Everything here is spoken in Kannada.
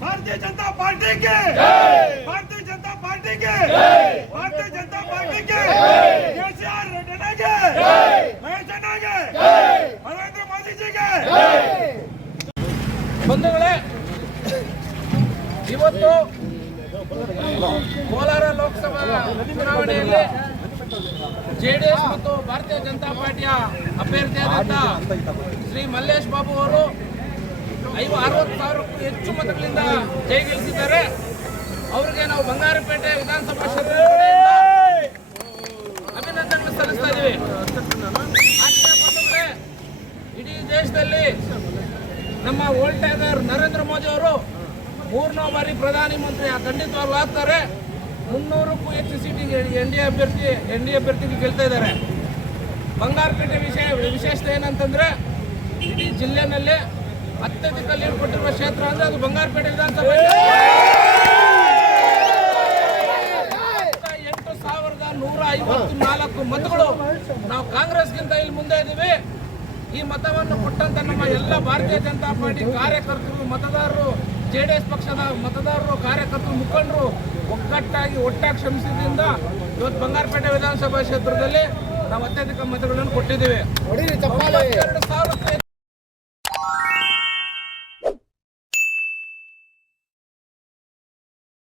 भारतीय जनता पार्टी के भारतीय जनता पार्टी के भारतीय जनता पार्टी के केसीआर रेड्डी के महेश अण्ಣ के नरेंद्र मोदी जी के ಬಂಧುಗಳೇ, ಇವತ್ತು ಕೋಲಾರ ಲೋಕಸಭಾ ಚುನಾವಣೆಯಲ್ಲಿ ಜೆಡಿಎಸ್ ಮತ್ತು ಭಾರತೀಯ ಜನತಾ ಪಾರ್ಟಿಯ ಅಭ್ಯರ್ಥಿಯಾದಂಥ ಶ್ರೀ ಮಲ್ಲೇಶ್ ಬಾಬು ಅವರು 60,000ಕ್ಕೂ ಹೆಚ್ಚು ಮತಗಳಿಂದ ಜಯಗಳಿಸಿದ್ದಾರೆ. ಅವರಿಗೆ ನಾವು ಬಂಗಾರಪೇಟೆ ವಿಧಾನಸಭಾ ಕ್ಷೇತ್ರದ ಅಭಿನಂದನೆ ಸಲ್ಲಿಸ್ತಾ ಇದ್ದೀವಿ. ಇಡೀ ದೇಶದಲ್ಲಿ ನಮ್ಮ ವೋಲ್ಟೇಜರ್ ನರೇಂದ್ರ ಮೋದಿ ಅವರು 3ನೇ ಬಾರಿ ಪ್ರಧಾನಿ ಮಂತ್ರಿ ಖಂಡಿತವಾಗ್ಲೂ ಆಗ್ತಾರೆ. 300ಕ್ಕೂ ಹೆಚ್ಚು ಸೀಟಿಗೆ ಎನ್ ಡಿ ಎ ಅಭ್ಯರ್ಥಿಗೆ ಗೆಲ್ತಾ ಇದ್ದಾರೆ. ಬಂಗಾರಪೇಟೆ ವಿಶೇಷತೆ ಏನಂತಂದ್ರೆ ಇಡೀ ಜಿಲ್ಲೆನಲ್ಲಿ ಅತ್ಯಧಿಕ ಲೀಡ್ ಕೊಟ್ಟಿರುವ ಕ್ಷೇತ್ರ ಅಂದ್ರೆ ಅದು ಬಂಗಾರಪೇಟೆ ವಿಧಾನಸಭೆ. 8,154 ಮತಗಳು. ನಾವು ಕಾಂಗ್ರೆಸ್ಗಿಂತ ಇಲ್ಲಿ ಮುಂದೆ ಇದ್ದೀವಿ. ಈ ಮತವನ್ನು ಕೊಟ್ಟಂತ ನಮ್ಮ ಎಲ್ಲ ಭಾರತೀಯ ಜನತಾ ಪಾರ್ಟಿ ಕಾರ್ಯಕರ್ತರು, ಮತದಾರರು, ಜೆಡಿಎಸ್ ಪಕ್ಷದ ಮತದಾರರು, ಕಾರ್ಯಕರ್ತರು, ಮುಖಂಡರು ಒಟ್ಟಾಗಿ ಶ್ರಮಿಸಿದ್ರಿಂದ ಇವತ್ತು ಬಂಗಾರಪೇಟೆ ವಿಧಾನಸಭಾ ಕ್ಷೇತ್ರದಲ್ಲಿ ನಾವು ಅತ್ಯಧಿಕ ಮತಗಳನ್ನು ಕೊಟ್ಟಿದ್ದೇವೆ.